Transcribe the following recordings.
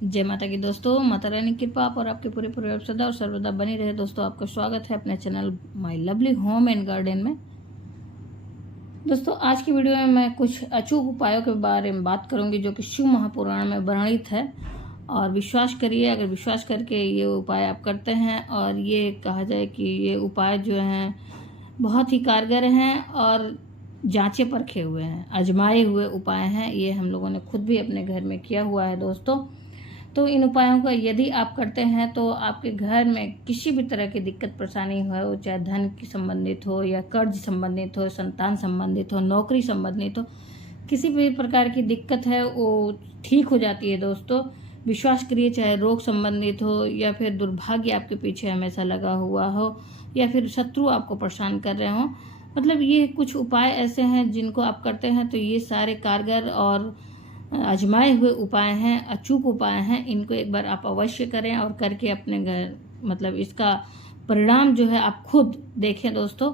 जय माता की दोस्तों। माता रानी की कृपा आप और आपके पूरे परिवार सदा और सर्वदा बनी रहे। दोस्तों आपका स्वागत है अपने channel my lovely home and garden में। दोस्तों आज की वीडियो में मैं कुछ अचूक उपायों के बारे में बात करूंगी जो कि शिव महापुराण में वर्णित है। और विश्वास करिए, अगर विश्वास करके ये उपाय आप करते हैं और ये कहा जाए कि ये उपाय जो हैं बहुत ही कारगर हैं और जांचे परखे हुए हैं, आजमाए हुए उपाय हैं। ये हम लोगों ने खुद भी अपने घर में किया हुआ है दोस्तों। तो इन उपायों का यदि आप करते हैं तो आपके घर में किसी भी तरह की दिक्कत परेशानी हो, चाहे धन की संबंधित हो या कर्ज संबंधित हो, संतान संबंधित हो, नौकरी संबंधित हो, किसी भी प्रकार की दिक्कत है वो ठीक हो जाती है दोस्तों। विश्वास करिए, चाहे रोग संबंधित हो या फिर दुर्भाग्य आपके पीछे हमेशा लगा हुआ हो या फिर शत्रु आपको परेशान कर रहे हो, मतलब ये कुछ उपाय ऐसे हैं जिनको आप करते हैं तो ये सारे कारगर और आजमाए हुए उपाय हैं, अचूक उपाय हैं। इनको एक बार आप अवश्य करें और करके अपने घर मतलब इसका परिणाम जो है आप खुद देखें दोस्तों।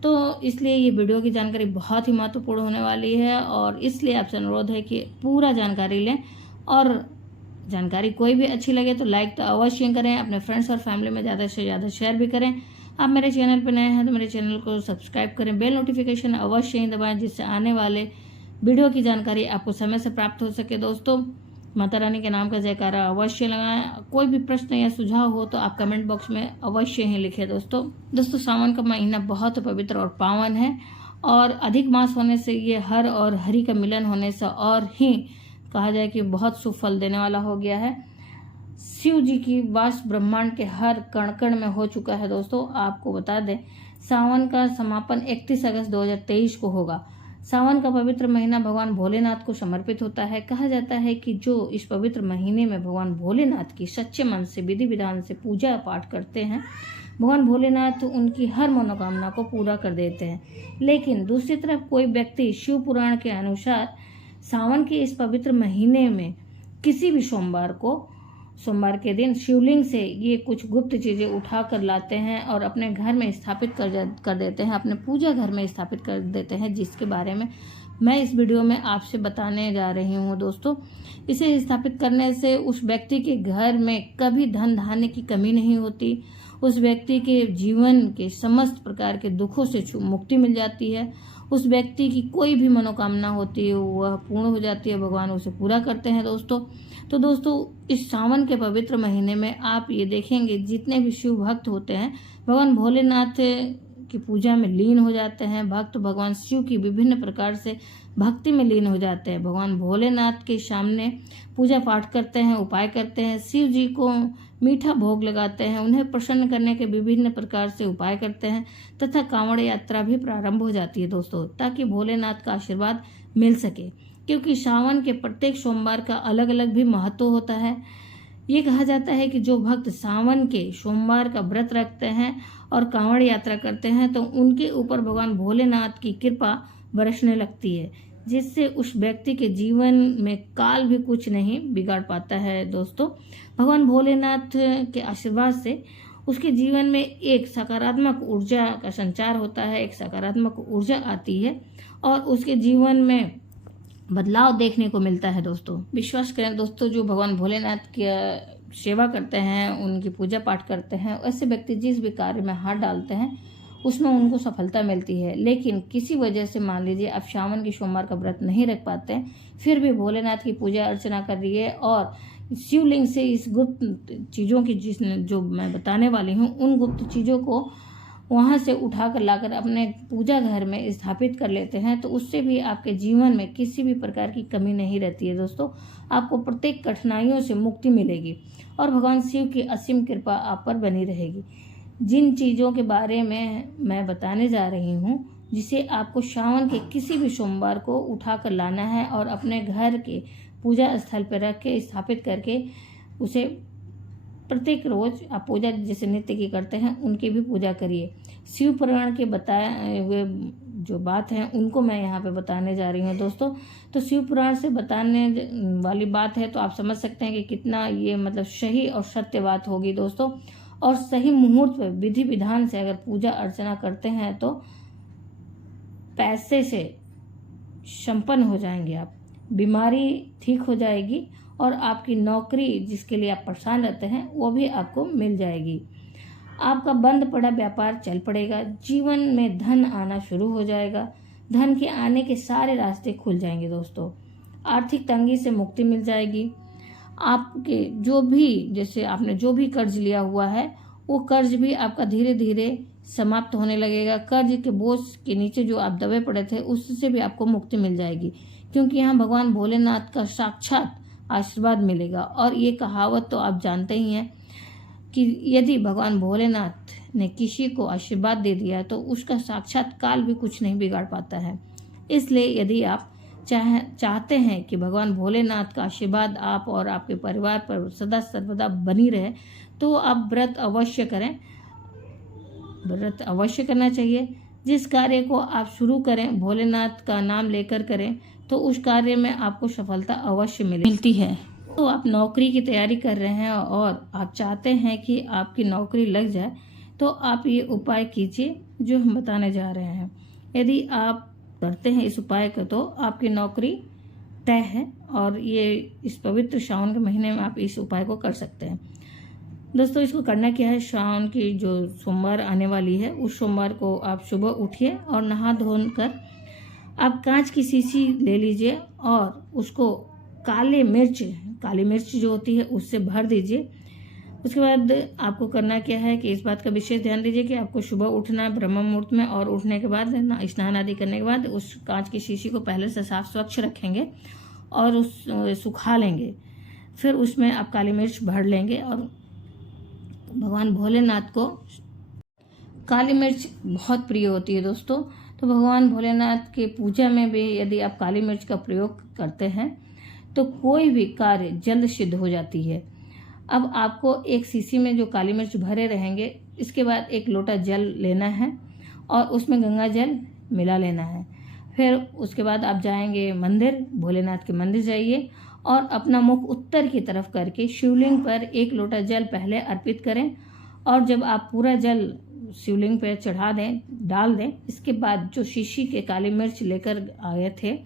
तो इसलिए ये वीडियो की जानकारी बहुत ही महत्वपूर्ण होने वाली है और इसलिए आपसे अनुरोध है कि पूरा जानकारी लें। और जानकारी कोई भी अच्छी लगे तो लाइक तो अवश्य करें, अपने फ्रेंड्स और फैमिली में ज़्यादा से ज़्यादा शेयर भी करें। आप मेरे चैनल पर नए हैं तो मेरे चैनल को सब्सक्राइब करें, बेल नोटिफिकेशन अवश्य ही दबाएं जिससे आने वाले वीडियो की जानकारी आपको समय से प्राप्त हो सके दोस्तों। माता रानी के नाम का जयकारा अवश्य लगाएं। कोई भी प्रश्न या सुझाव हो तो आप कमेंट बॉक्स में अवश्य ही लिखें दोस्तों। सावन का महीना बहुत पवित्र और पावन है और अधिक मास होने से ये हर और हरि का मिलन होने से और ही कहा जाए कि बहुत शुभ फल देने वाला हो गया है। शिव जी की वास ब्रह्मांड के हर कण कण में हो चुका है दोस्तों। आपको बता दें सावन का समापन 31 अगस्त 2023 को होगा। सावन का पवित्र महीना भगवान भोलेनाथ को समर्पित होता है। कहा जाता है कि जो इस पवित्र महीने में भगवान भोलेनाथ की सच्चे मन से विधि विधान से पूजा पाठ करते हैं, भगवान भोलेनाथ उनकी हर मनोकामना को पूरा कर देते हैं। लेकिन दूसरी तरफ कोई व्यक्ति शिव पुराण के अनुसार सावन के इस पवित्र महीने में किसी भी सोमवार के दिन शिवलिंग से ये कुछ गुप्त चीजें उठा कर लाते हैं और अपने घर में स्थापित कर देते हैं, अपने पूजा घर में स्थापित कर देते हैं, जिसके बारे में मैं इस वीडियो में आपसे बताने जा रही हूँ दोस्तों। इसे स्थापित करने से उस व्यक्ति के घर में कभी धन धान्य की कमी नहीं होती, उस व्यक्ति के जीवन के समस्त प्रकार के दुखों से मुक्ति मिल जाती है, उस व्यक्ति की कोई भी मनोकामना होती है वह पूर्ण हो जाती है, भगवान उसे पूरा करते हैं दोस्तों। तो दोस्तों इस सावन के पवित्र महीने में आप ये देखेंगे जितने भी शिव भक्त होते हैं भगवान भोलेनाथ की पूजा में लीन हो जाते हैं। भक्त भगवान शिव की विभिन्न प्रकार से भक्ति में लीन हो जाते हैं, भगवान भोलेनाथ के सामने पूजा पाठ करते हैं, उपाय करते हैं, शिव जी को मीठा भोग लगाते हैं, उन्हें प्रसन्न करने के विभिन्न प्रकार से उपाय करते हैं तथा कांवड़ यात्रा भी प्रारंभ हो जाती है दोस्तों, ताकि भोलेनाथ का आशीर्वाद मिल सके। क्योंकि सावन के प्रत्येक सोमवार का अलग अलग भी महत्व होता है। ये कहा जाता है कि जो भक्त सावन के सोमवार का व्रत रखते हैं और कांवड़ यात्रा करते हैं तो उनके ऊपर भगवान भोलेनाथ की कृपा बरसने लगती है, जिससे उस व्यक्ति के जीवन में काल भी कुछ नहीं बिगाड़ पाता है दोस्तों। भगवान भोलेनाथ के आशीर्वाद से उसके जीवन में एक सकारात्मक ऊर्जा का संचार होता है, एक सकारात्मक ऊर्जा आती है और उसके जीवन में बदलाव देखने को मिलता है दोस्तों। विश्वास करें दोस्तों, जो भगवान भोलेनाथ की सेवा करते हैं, उनकी पूजा पाठ करते हैं, ऐसे व्यक्ति जिस भी कार्य में हाथ डालते हैं उसमें उनको सफलता मिलती है। लेकिन किसी वजह से मान लीजिए आप सावन की सोमवार का व्रत नहीं रख पाते हैं, फिर भी भोलेनाथ की पूजा अर्चना कर रही है और शिवलिंग से इस गुप्त चीज़ों की जो मैं बताने वाली हूँ उन गुप्त चीज़ों को वहाँ से उठाकर लाकर अपने पूजा घर में स्थापित कर लेते हैं तो उससे भी आपके जीवन में किसी भी प्रकार की कमी नहीं रहती है दोस्तों। आपको प्रत्येक कठिनाइयों से मुक्ति मिलेगी और भगवान शिव की असीम कृपा आप पर बनी रहेगी। जिन चीज़ों के बारे में मैं बताने जा रही हूँ, जिसे आपको सावन के किसी भी सोमवार को उठा कर लाना है और अपने घर के पूजा स्थल पर रख के स्थापित करके उसे प्रत्येक रोज आप पूजा जैसे नित्य की करते हैं उनकी भी पूजा करिए। शिव पुराण के बताए हुए जो बात है उनको मैं यहाँ पे बताने जा रही हूँ दोस्तों। तो शिव पुराण से बताने वाली बात है तो आप समझ सकते हैं कि कितना ये मतलब सही और सत्य बात होगी दोस्तों। और सही मुहूर्त पर विधि विधान से अगर पूजा अर्चना करते हैं तो पैसे से संपन्न हो जाएंगे आप, बीमारी ठीक हो जाएगी और आपकी नौकरी जिसके लिए आप परेशान रहते हैं वो भी आपको मिल जाएगी। आपका बंद पड़ा व्यापार चल पड़ेगा। जीवन में धन आना शुरू हो जाएगा। धन के आने के सारे रास्ते खुल जाएंगे दोस्तों। आर्थिक तंगी से मुक्ति मिल जाएगी। आपके जो भी जैसे आपने जो भी कर्ज लिया हुआ है वो कर्ज भी आपका धीरे धीरे समाप्त होने लगेगा। कर्ज के बोझ के नीचे जो आप दबे पड़े थे उससे भी आपको मुक्ति मिल जाएगी, क्योंकि यहाँ भगवान भोलेनाथ का साक्षात आशीर्वाद मिलेगा। और ये कहावत तो आप जानते ही हैं कि यदि भगवान भोलेनाथ ने किसी को आशीर्वाद दे दिया तो उसका साक्षात काल भी कुछ नहीं बिगाड़ पाता है। इसलिए यदि आप चाहते हैं कि भगवान भोलेनाथ का आशीर्वाद आप और आपके परिवार पर सदा सर्वदा बनी रहे तो आप व्रत अवश्य करें। व्रत अवश्य करना चाहिए। जिस कार्य को आप शुरू करें भोलेनाथ का नाम लेकर करें तो उस कार्य में आपको सफलता अवश्य मिलती है। तो आप नौकरी की तैयारी कर रहे हैं और आप चाहते हैं कि आपकी नौकरी लग जाए तो आप ये उपाय कीजिए जो हम बताने जा रहे हैं। यदि आप करते हैं इस उपाय को तो आपकी नौकरी तय है और ये इस पवित्र श्रावण के महीने में आप इस उपाय को कर सकते हैं। दोस्तों इसको करना क्या है, श्रावण की जो सोमवार आने वाली है उस सोमवार को आप सुबह उठिए और नहा धोकर आप कांच की शीशी ले लीजिए और उसको काली मिर्च जो होती है उससे भर दीजिए। उसके बाद आपको करना क्या है कि इस बात का विशेष ध्यान दीजिए कि आपको सुबह उठना है ब्रह्म मुहूर्त में, और उठने के बाद स्नान आदि करने के बाद उस कांच की शीशी को पहले से साफ स्वच्छ रखेंगे और उस सुखा लेंगे। फिर उसमें आप काली मिर्च भर लेंगे और भगवान भोलेनाथ को काली मिर्च बहुत प्रिय होती है दोस्तों। तो भगवान भोलेनाथ के पूजा में भी यदि आप काली मिर्च का प्रयोग करते हैं तो कोई भी कार्य जल्द सिद्ध हो जाती है। अब आपको एक शीशी में जो काली मिर्च भरे रहेंगे इसके बाद एक लोटा जल लेना है और उसमें गंगा जल मिला लेना है। फिर उसके बाद आप जाएंगे मंदिर, भोलेनाथ के मंदिर जाइए और अपना मुख उत्तर की तरफ करके शिवलिंग पर एक लोटा जल पहले अर्पित करें और जब आप पूरा जल शिवलिंग पर चढ़ा दें, डाल दें, इसके बाद जो शीशी के काली मिर्च लेकर आए थे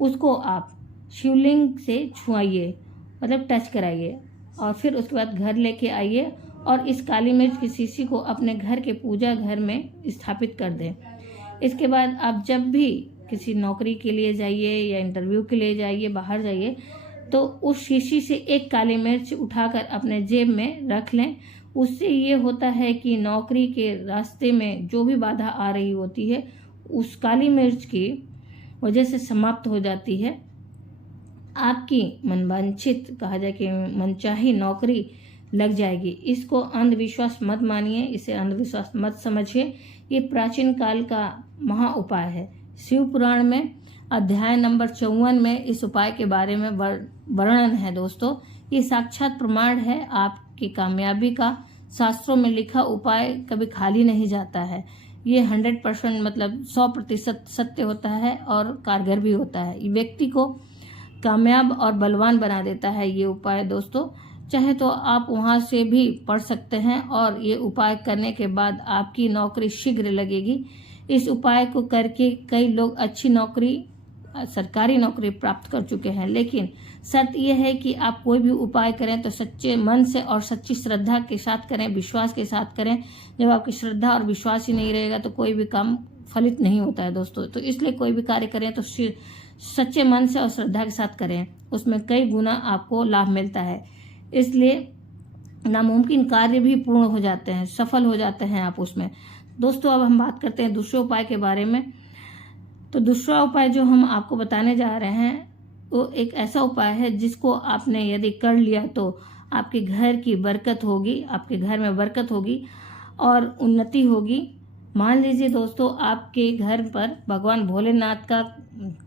उसको आप शिवलिंग से छुआइए, मतलब टच कराइए, और फिर उसके बाद घर लेके आइए और इस काली मिर्च की शीशी को अपने घर के पूजा घर में स्थापित कर दें। इसके बाद आप जब भी किसी नौकरी के लिए जाइए या इंटरव्यू के लिए जाइए, बाहर जाइए, तो उस शीशी से एक काली मिर्च उठाकर अपने जेब में रख लें। उससे ये होता है कि नौकरी के रास्ते में जो भी बाधा आ रही होती है उस काली मिर्च की वजह से समाप्त हो जाती है। आपकी मनवांछित कहा जाए कि मनचाही नौकरी लग जाएगी। इसको अंधविश्वास मत मानिए, इसे अंधविश्वास मत समझिए। ये प्राचीन काल का महा उपाय है। शिव पुराण में अध्याय नंबर 54 में इस उपाय के बारे में वर्णन है दोस्तों। ये साक्षात प्रमाण है आपकी कामयाबी का। शास्त्रों में लिखा उपाय कभी खाली नहीं जाता है। ये 100% मतलब 100% सत्य होता है और कारगर भी होता है। ये व्यक्ति को कामयाब और बलवान बना देता है ये उपाय दोस्तों। चाहे तो आप वहाँ से भी पढ़ सकते हैं और ये उपाय करने के बाद आपकी नौकरी शीघ्र लगेगी। इस उपाय को करके कई लोग अच्छी नौकरी, सरकारी नौकरी प्राप्त कर चुके हैं। लेकिन शर्त यह है कि आप कोई भी उपाय करें तो सच्चे मन से और सच्ची श्रद्धा के साथ करें, विश्वास के साथ करें। जब आपकी श्रद्धा और विश्वास ही नहीं रहेगा तो कोई भी काम फलित नहीं होता है दोस्तों। तो इसलिए कोई भी कार्य करें तो सच्चे मन से और श्रद्धा के साथ करें, उसमें कई गुना आपको लाभ मिलता है। इसलिए नामुमकिन कार्य भी पूर्ण हो जाते हैं, सफल हो जाते हैं आप उसमें। दोस्तों अब हम बात करते हैं दूसरे उपाय के बारे में। तो दूसरा उपाय जो हम आपको बताने जा रहे हैं वो एक ऐसा उपाय है जिसको आपने यदि कर लिया तो आपके घर की बरकत होगी, आपके घर में बरकत होगी और उन्नति होगी। मान लीजिए दोस्तों आपके घर पर भगवान भोलेनाथ का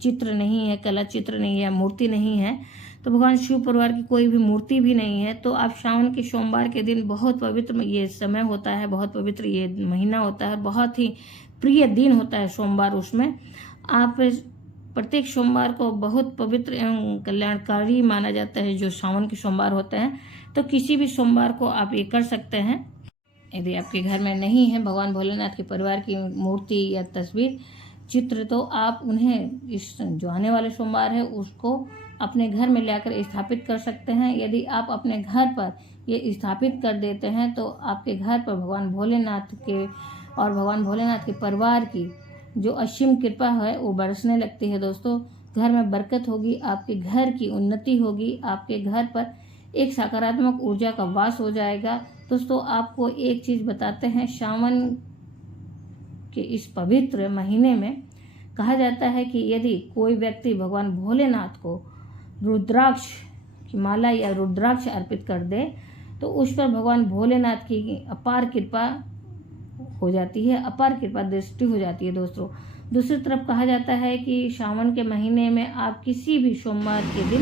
चित्र नहीं है, कला चित्र नहीं है, मूर्ति नहीं है, तो भगवान शिव परिवार की कोई भी मूर्ति भी नहीं है, तो आप श्रावण के सोमवार के दिन, बहुत पवित्र ये समय होता है, बहुत पवित्र ये महीना होता है, बहुत ही प्रिय दिन होता है सोमवार। उसमें आप प्रत्येक सोमवार को बहुत पवित्र एवं कल्याणकारी माना जाता है जो सावन के सोमवार होते हैं। तो किसी भी सोमवार को आप ये कर सकते हैं। यदि आपके घर में नहीं है भगवान भोलेनाथ के परिवार की मूर्ति या तस्वीर चित्र, तो आप उन्हें इस जो आने वाले सोमवार है उसको अपने घर में लाकर स्थापित कर सकते हैं। यदि आप अपने घर पर ये स्थापित कर देते हैं तो आपके घर पर भगवान भोलेनाथ के और भगवान भोलेनाथ के परिवार की जो असीम कृपा है वो बरसने लगती है दोस्तों। घर में बरकत होगी, आपके घर की उन्नति होगी, आपके घर पर एक सकारात्मक ऊर्जा का वास हो जाएगा। दोस्तों आपको एक चीज़ बताते हैं, सावन के इस पवित्र महीने में कहा जाता है कि यदि कोई व्यक्ति भगवान भोलेनाथ को रुद्राक्ष की माला या रुद्राक्ष अर्पित कर दे तो उस पर भगवान भोलेनाथ की अपार कृपा हो जाती है, अपार कृपा दृष्टि हो जाती है दोस्तों। दूसरी तरफ कहा जाता है कि सावन के महीने में आप किसी भी सोमवार के दिन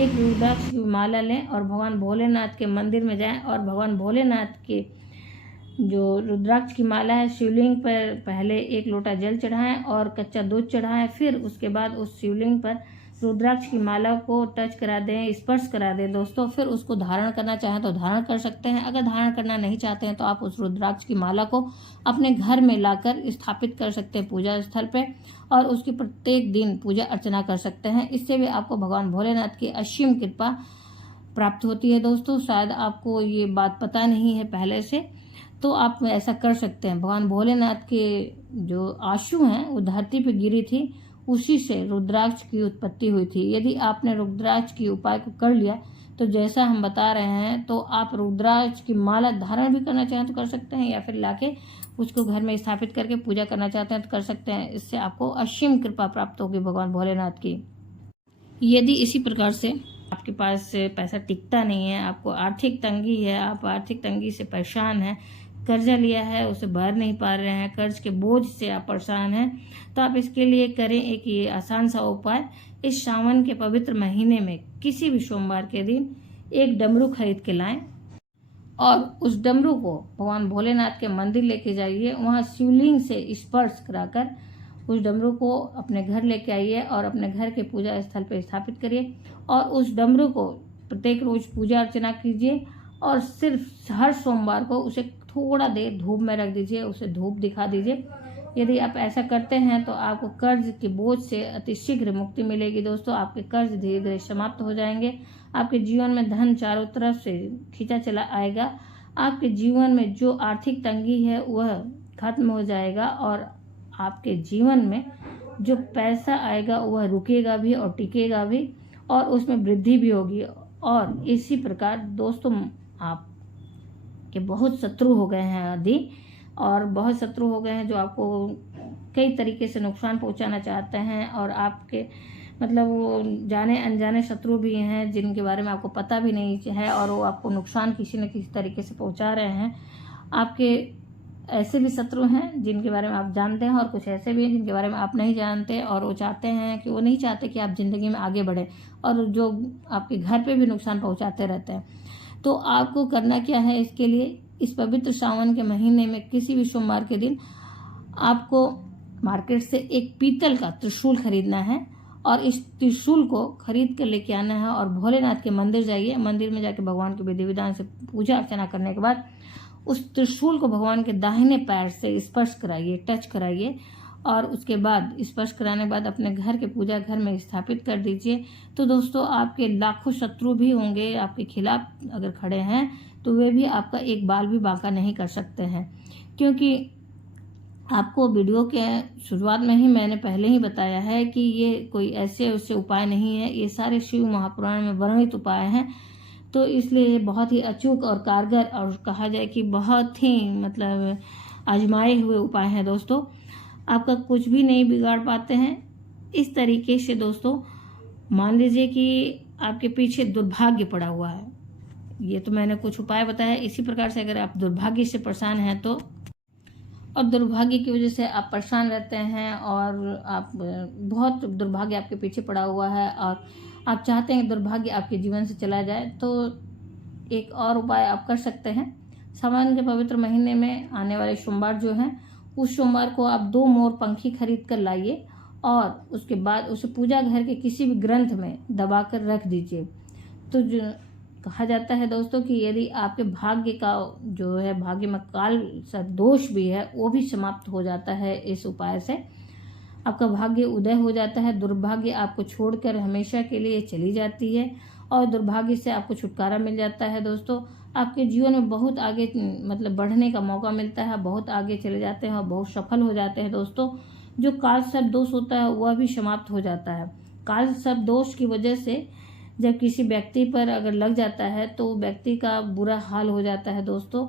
एक रुद्राक्ष की माला लें और भगवान भोलेनाथ के मंदिर में जाएं और भगवान भोलेनाथ के जो रुद्राक्ष की माला है शिवलिंग पर पहले एक लोटा जल चढ़ाएं और कच्चा दूध चढ़ाएं। फिर उसके बाद उस शिवलिंग पर रुद्राक्ष की माला को टच करा दें, स्पर्श करा दें दोस्तों। फिर उसको धारण करना चाहें तो धारण कर सकते हैं। अगर धारण करना नहीं चाहते हैं तो आप उस रुद्राक्ष की माला को अपने घर में लाकर स्थापित कर सकते हैं पूजा स्थल पे और उसकी प्रत्येक दिन पूजा अर्चना कर सकते हैं। इससे भी आपको भगवान भोलेनाथ की असीम कृपा प्राप्त होती है दोस्तों। शायद आपको ये बात पता नहीं है पहले से, तो आप ऐसा कर सकते हैं। भगवान भोलेनाथ के जो आंसू हैं वो धरती पर गिरी थी, उसी से रुद्राक्ष की उत्पत्ति हुई थी। यदि आपने रुद्राक्ष की उपाय को कर लिया तो जैसा हम बता रहे हैं, तो आप रुद्राक्ष की माला धारण भी करना चाहें तो कर सकते हैं या फिर लाके उसको घर में स्थापित करके पूजा करना चाहते हैं तो कर सकते हैं। इससे आपको असीम कृपा प्राप्त होगी भगवान भोलेनाथ की। यदि इसी प्रकार से आपके पास पैसा टिकता नहीं है, आपको आर्थिक तंगी है, आप आर्थिक तंगी से परेशान हैं, कर्जा लिया है उसे भर नहीं पा रहे हैं, कर्ज के बोझ से आप परेशान हैं, तो आप इसके लिए करें एक ये आसान सा उपाय। इस सावन के पवित्र महीने में किसी भी सोमवार के दिन एक डमरू खरीद के लाएं और उस डमरू को भगवान भोलेनाथ के मंदिर लेके जाइए। वहाँ शिवलिंग से स्पर्श कराकर उस डमरू को अपने घर लेके आइए और अपने घर के पूजा स्थल पर स्थापित करिए और उस डमरू को प्रत्येक रोज पूजा अर्चना कीजिए और सिर्फ हर सोमवार को उसे थोड़ा देर धूप में रख दीजिए, उसे धूप दिखा दीजिए। यदि आप ऐसा करते हैं तो आपको कर्ज के बोझ से अतिशीघ्र मुक्ति मिलेगी दोस्तों। आपके कर्ज धीरे धीरे समाप्त हो जाएंगे, आपके जीवन में धन चारों तरफ से खींचा चला आएगा, आपके जीवन में जो आर्थिक तंगी है वह खत्म हो जाएगा और आपके जीवन में जो पैसा आएगा वह रुकेगा भी और टिकेगा भी और उसमें वृद्धि भी होगी। और इसी प्रकार दोस्तों आप के बहुत शत्रु हो गए हैं आदि और बहुत शत्रु हो गए हैं जो आपको कई तरीके से नुकसान पहुंचाना चाहते हैं और आपके मतलब वो जाने अनजाने शत्रु भी हैं जिनके बारे में आपको पता भी नहीं है और वो आपको नुकसान किसी न किसी तरीके से पहुंचा रहे हैं। आपके ऐसे भी शत्रु हैं जिनके बारे में आप जानते हैं और कुछ ऐसे भी हैं जिनके बारे में आप नहीं जानते और वो चाहते हैं कि वो नहीं चाहते कि आप ज़िंदगी में आगे बढ़े और जो आपके घर पे भी नुकसान पहुंचाते रहते हैं। तो आपको करना क्या है, इसके लिए इस पवित्र सावन के महीने में किसी भी सोमवार के दिन आपको मार्केट से एक पीतल का त्रिशूल खरीदना है और इस त्रिशूल को खरीद कर लेके आना है और भोलेनाथ के मंदिर जाइए। मंदिर में जाके भगवान के विधि विधान से पूजा अर्चना करने के बाद उस त्रिशूल को भगवान के दाहिने पैर से स्पर्श कराइए, टच कराइए और उसके बाद स्पर्श कराने के बाद अपने घर के पूजा घर में स्थापित कर दीजिए। तो दोस्तों आपके लाखों शत्रु भी होंगे आपके खिलाफ अगर खड़े हैं तो वे भी आपका एक बाल भी बांका नहीं कर सकते हैं, क्योंकि आपको वीडियो के शुरुआत में ही मैंने पहले ही बताया है कि ये कोई ऐसे वैसे उपाय नहीं है, ये सारे शिव महापुराण में वर्णित उपाय हैं। तो इसलिए बहुत ही अचूक और कारगर और कहा जाए कि बहुत ही मतलब आजमाए हुए उपाय हैं दोस्तों। आपका कुछ भी नहीं बिगाड़ पाते हैं। इस तरीके से दोस्तों मान लीजिए कि आपके पीछे दुर्भाग्य पड़ा हुआ है, ये तो मैंने कुछ उपाय बताया। इसी प्रकार से अगर आप दुर्भाग्य से परेशान हैं तो और दुर्भाग्य की वजह से आप परेशान रहते हैं और आप बहुत दुर्भाग्य आपके पीछे पड़ा हुआ है और आप चाहते हैं दुर्भाग्य आपके जीवन से चला जाए, तो एक और उपाय आप कर सकते हैं। सावन के पवित्र महीने में आने वाले सोमवार जो हैं उस सोमवार को आप 2 मोर पंखी खरीद कर लाइए और उसके बाद उसे पूजा घर के किसी भी ग्रंथ में दबा कर रख दीजिए। तो जो कहा जाता है दोस्तों कि यदि आपके भाग्य का जो है भाग्य में काल सा दोष भी है वो भी समाप्त हो जाता है इस उपाय से। आपका भाग्य उदय हो जाता है, दुर्भाग्य आपको छोड़कर हमेशा के लिए चली जाती है और दुर्भाग्य से आपको छुटकारा मिल जाता है। दोस्तों आपके जीवन में बहुत आगे मतलब बढ़ने का मौका मिलता है, बहुत आगे चले जाते हैं और बहुत सफल हो जाते हैं। दोस्तों जो काल सर्प दोष होता है वह भी समाप्त हो जाता है। काल सर्प दोष की वजह से जब किसी व्यक्ति पर अगर लग जाता है तो व्यक्ति का बुरा हाल हो जाता है। दोस्तों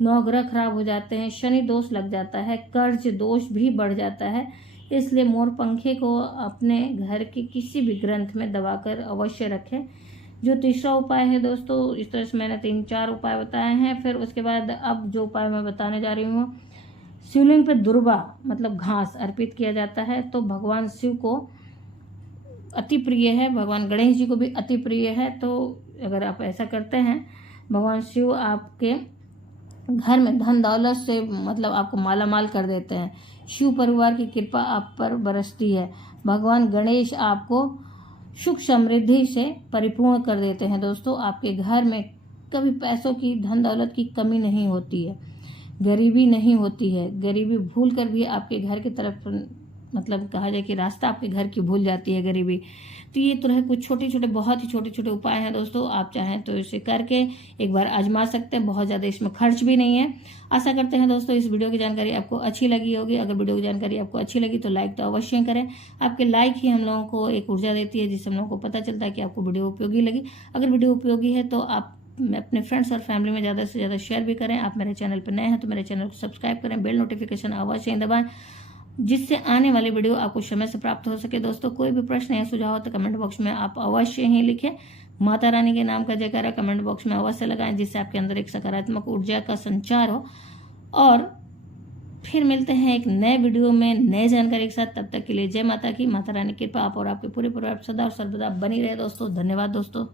9 ग्रह खराब हो जाते हैं, शनि दोष लग जाता है, कर्ज दोष भी बढ़ जाता है। इसलिए मोरपंखे को अपने घर के किसी भी ग्रंथ में दबाकर अवश्य रखें। जो तीसरा उपाय है दोस्तों, इस तरह से मैंने 3-4 उपाय बताए हैं। फिर उसके बाद अब जो उपाय मैं बताने जा रही हूँ, शिवलिंग पर दुर्वा मतलब घास अर्पित किया जाता है तो भगवान शिव को अति प्रिय है, भगवान गणेश जी को भी अति प्रिय है। तो अगर आप ऐसा करते हैं, भगवान शिव आपके घर में धन दौलत से मतलब आपको माला माल कर देते हैं। शिव परिवार की कृपा आप पर बरसती है। भगवान गणेश आपको सुख समृद्धि से परिपूर्ण कर देते हैं। दोस्तों आपके घर में कभी पैसों की धन दौलत की कमी नहीं होती है, गरीबी नहीं होती है। गरीबी भूल कर भी आपके घर की तरफ मतलब कहा जाए कि रास्ता आपके घर की भूल जाती है गरीबी। तो ये तरह कुछ छोटे छोटे बहुत ही छोटे छोटे उपाय हैं दोस्तों, आप चाहें तो इसे करके एक बार आजमा सकते हैं। बहुत ज़्यादा इसमें खर्च भी नहीं है। आशा करते हैं दोस्तों इस वीडियो की जानकारी आपको अच्छी लगी होगी। अगर वीडियो की जानकारी आपको अच्छी लगी तो लाइक तो अवश्य करें। आपके लाइक ही हम लोगों को एक ऊर्जा देती है, जिससे हम लोगों को पता चलता है कि आपको वीडियो उपयोगी लगी। अगर वीडियो उपयोगी है तो आप अपने फ्रेंड्स और फैमिली में ज़्यादा से ज़्यादा शेयर भी करें। आप मेरे चैनल पर नए हैं तो मेरे चैनल को सब्सक्राइब करें, बेल नोटिफिकेशन अवश्य दबाएं, जिससे आने वाली वीडियो आपको समय से प्राप्त हो सके। दोस्तों कोई भी प्रश्न या सुझाव हो तो कमेंट बॉक्स में आप अवश्य ही लिखें। माता रानी के नाम का जयकारा कमेंट बॉक्स में अवश्य लगाएं, जिससे आपके अंदर एक सकारात्मक ऊर्जा का संचार हो। और फिर मिलते हैं एक नए वीडियो में नए जानकारी के साथ। तब तक के लिए जय माता की, माता रानी की कृपा आप और आपके पूरे परिवार सदा और सर्वदा बनी रहे। दोस्तों धन्यवाद दोस्तों।